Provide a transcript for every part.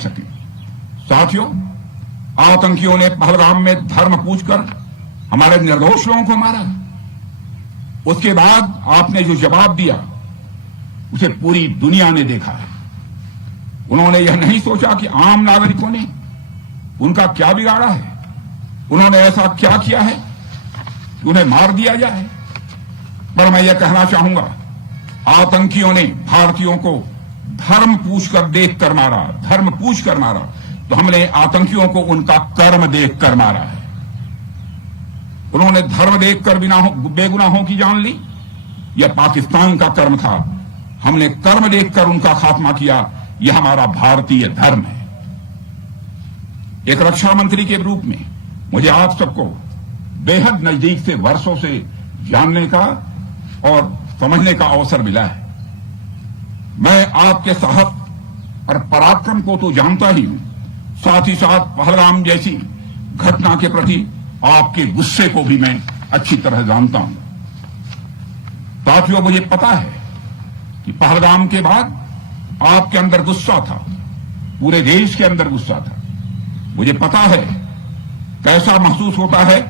सके। साथियों, आतंकियों ने पहलगाम में धर्म पूछकर हमारे निर्दोष लोगों को मारा। उसके बाद आपने जो जवाब दिया उसे पूरी दुनिया ने देखा है। उन्होंने यह नहीं सोचा कि आम नागरिकों ने उनका क्या बिगाड़ा है, उन्होंने ऐसा क्या किया है कि उन्हें मार दिया जाए। पर मैं यह कहना चाहूंगा, आतंकियों ने भारतीयों को धर्म पूछकर देखकर मारा, धर्म पूछकर मारा, तो हमने आतंकियों को उनका कर्म देखकर मारा है। उन्होंने धर्म देखकर बेगुनाहों की जान ली, यह पाकिस्तान का कर्म था। हमने कर्म देखकर उनका खात्मा किया, यह हमारा भारतीय धर्म है। एक रक्षा मंत्री के रूप में मुझे आप सबको बेहद नजदीक से वर्षों से जानने का और समझने का अवसर मिला है। मैं आपके साहस और पराक्रम को तो जानता ही हूं, साथ ही साथ पहलगाम जैसी घटना के प्रति आपके गुस्से को भी मैं अच्छी तरह जानता हूं। साथियों, मुझे पता है कि पहलगाम के बाद आपके अंदर गुस्सा था, पूरे देश के अंदर गुस्सा था। मुझे पता है कैसा महसूस होता है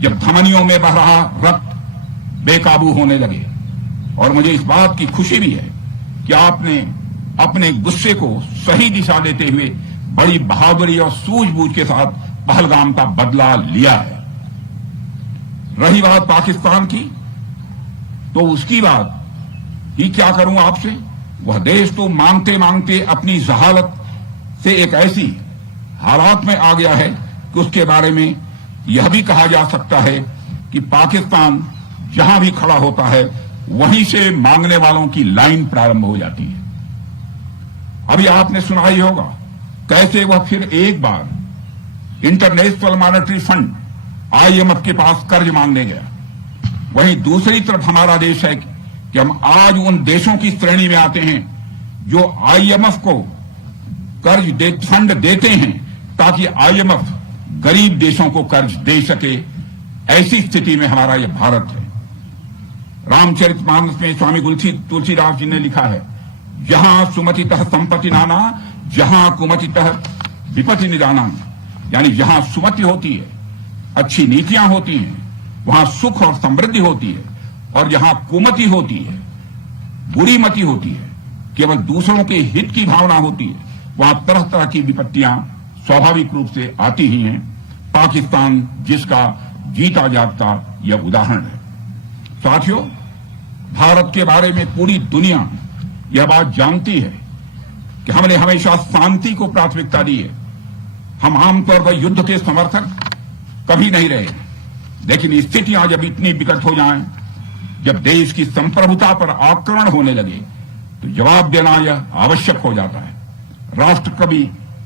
जब धमनियों में बह रहा रक्त बेकाबू होने लगे। और मुझे इस बात की खुशी भी है कि आपने अपने गुस्से को सही दिशा देते हुए बड़ी बहादुरी और सूझबूझ के साथ पहलगाम का बदला लिया है। रही बात पाकिस्तान की, तो उसकी बात ही क्या करूं आपसे। वह देश तो मांगते मांगते अपनी जहालत से एक ऐसी हालात में आ गया है कि उसके बारे में यह भी कहा जा सकता है कि पाकिस्तान जहां भी खड़ा होता है वहीं से मांगने वालों की लाइन प्रारंभ हो जाती है। अभी आपने सुना ही होगा कैसे वह फिर एक बार इंटरनेशनल मॉनेटरी फंड IMF के पास कर्ज मांगने गया। वहीं दूसरी तरफ हमारा देश है कि हम आज उन देशों की श्रेणी में आते हैं जो IMF को फंड देते हैं ताकि IMF गरीब देशों को कर्ज दे सके। ऐसी स्थिति में हमारा यह भारत है। रामचरितमानस में स्वामी तुलसीदास जी ने लिखा है, जहां सुमतितः संपत्ति नाना, जहां कुमतितः विपत्ति निदाना। यानी जहां सुमति होती है, अच्छी नीतियां होती हैं, वहां सुख और समृद्धि होती है, और जहां कुमति होती है, बुरी मति होती है, केवल दूसरों के हित की भावना होती है, वहां तरह तरह की विपत्तियां स्वाभाविक रूप से आती ही हैं। पाकिस्तान जिसका जीता जागता यह उदाहरण है। साथियों, भारत के बारे में पूरी दुनिया यह बात जानती है कि हमने हमेशा शांति को प्राथमिकता दी है। हम आमतौर पर युद्ध के समर्थक कभी नहीं रहे, लेकिन स्थितियां जब इतनी विकट हो जाएं, जब देश की संप्रभुता पर आक्रमण होने लगे, तो जवाब देना यह आवश्यक हो जाता है। राष्ट्र कवि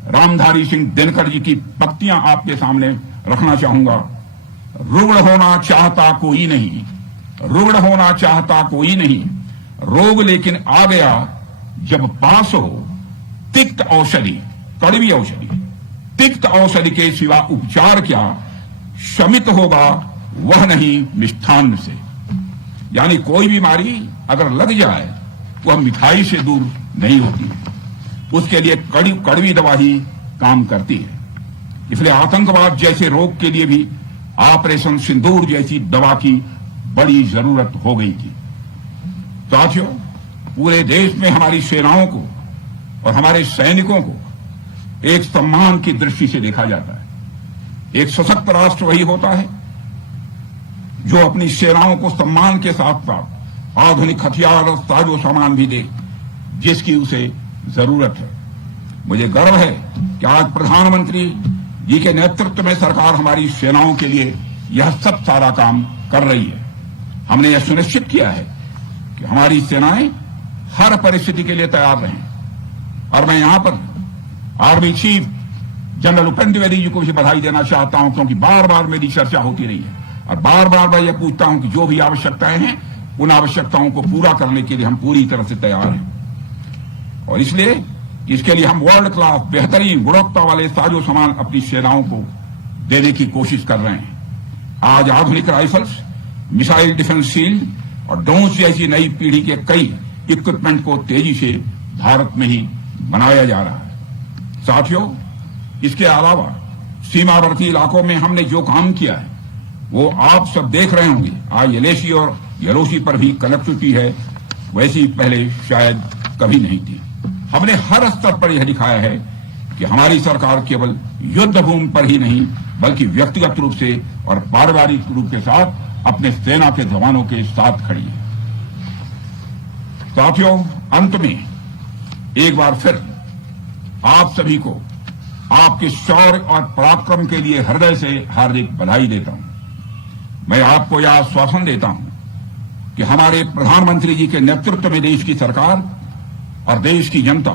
रामधारी सिंह दिनकर जी की पंक्तियां आपके सामने रखना चाहूंगा। रुग्ण होना चाहता कोई नहीं, रुग्ण होना चाहता कोई नहीं, रोग लेकिन आ गया जब पास हो तिक्त औषधि, कड़वी औषधि। तिक्त औषधि के सिवा उपचार क्या, शमित होगा वह नहीं मिष्ठान्न से। यानी कोई बीमारी अगर लग जाए तो वह मिठाई से दूर नहीं होती, उसके लिए कड़वी दवा ही काम करती है। इसलिए आतंकवाद जैसे रोग के लिए भी ऑपरेशन सिंदूर जैसी दवा की बड़ी जरूरत हो गई थी। साथियों, पूरे देश में हमारी सेनाओं को और हमारे सैनिकों को एक सम्मान की दृष्टि से देखा जाता है। एक सशक्त राष्ट्र वही होता है जो अपनी सेनाओं को सम्मान के साथ साथ आधुनिक हथियार और साजो सामान भी दे जिसकी उसे जरूरत है। मुझे गर्व है कि आज प्रधानमंत्री जी के नेतृत्व में सरकार हमारी सेनाओं के लिए यह सब सारा काम कर रही है। हमने यह सुनिश्चित किया है कि हमारी सेनाएं हर परिस्थिति के लिए तैयार रहें। और मैं यहां पर army chief general Upendra Dwivedi ji को भी बधाई देना चाहता हूं, क्योंकि बार बार मेरी चर्चा होती रही है और बार बार मैं यह पूछता हूं कि जो भी आवश्यकताएं हैं उन आवश्यकताओं को पूरा करने के लिए हम पूरी तरह से तैयार हैं। और इसलिए इसके लिए हम वर्ल्ड क्लास बेहतरीन गुणवत्ता वाले साजो सामान अपनी सेनाओं को देने की कोशिश कर रहे हैं। आज आधुनिक राइफल्स, मिसाइल डिफेंस शील्ड और ड्रोन्स जैसी नई पीढ़ी के कई इक्विपमेंट को तेजी से भारत में ही बनाया जा रहा है। साथियों, इसके अलावा सीमावर्ती इलाकों में हमने जो काम किया है वो आप सब देख रहे होंगे। आज एलएसी और एलओसी पर भी कनेक्टिविटी है, वैसी पहले शायद कभी नहीं थी। हमने हर स्तर पर यह दिखाया है कि हमारी सरकार केवल युद्ध भूमि पर ही नहीं बल्कि व्यक्तिगत रूप से और पारिवारिक रूप के साथ अपने सेना के जवानों के साथ खड़ी है। साथियों, अंत में एक बार फिर आप सभी को आपके शौर्य और पराक्रम के लिए हृदय से हार्दिक बधाई देता हूं। मैं आपको यह आश्वासन देता हूं कि हमारे प्रधानमंत्री जी के नेतृत्व में देश की सरकार और देश की जनता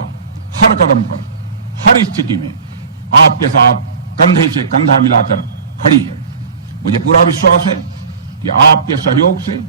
हर कदम पर, हर स्थिति में आपके साथ कंधे से कंधा मिलाकर खड़ी है। मुझे पूरा विश्वास है कि आपके सहयोग से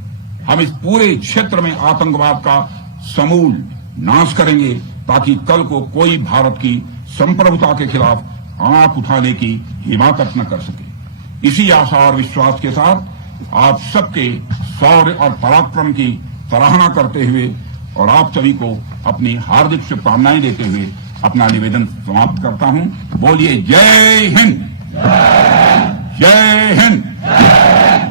हम इस पूरे क्षेत्र में आतंकवाद का समूल नाश करेंगे ताकि कल को कोई भारत की संप्रभुता के खिलाफ आंख उठाने की हिमाकत न कर सके। इसी आशा और विश्वास के साथ आप सबके शौर्य और पराक्रम की सराहना करते हुए और आप सभी को अपनी हार्दिक शुभकामनाएं देते हुए अपना निवेदन समाप्त करता हूं। बोलिए जय हिंद, जय हिंद।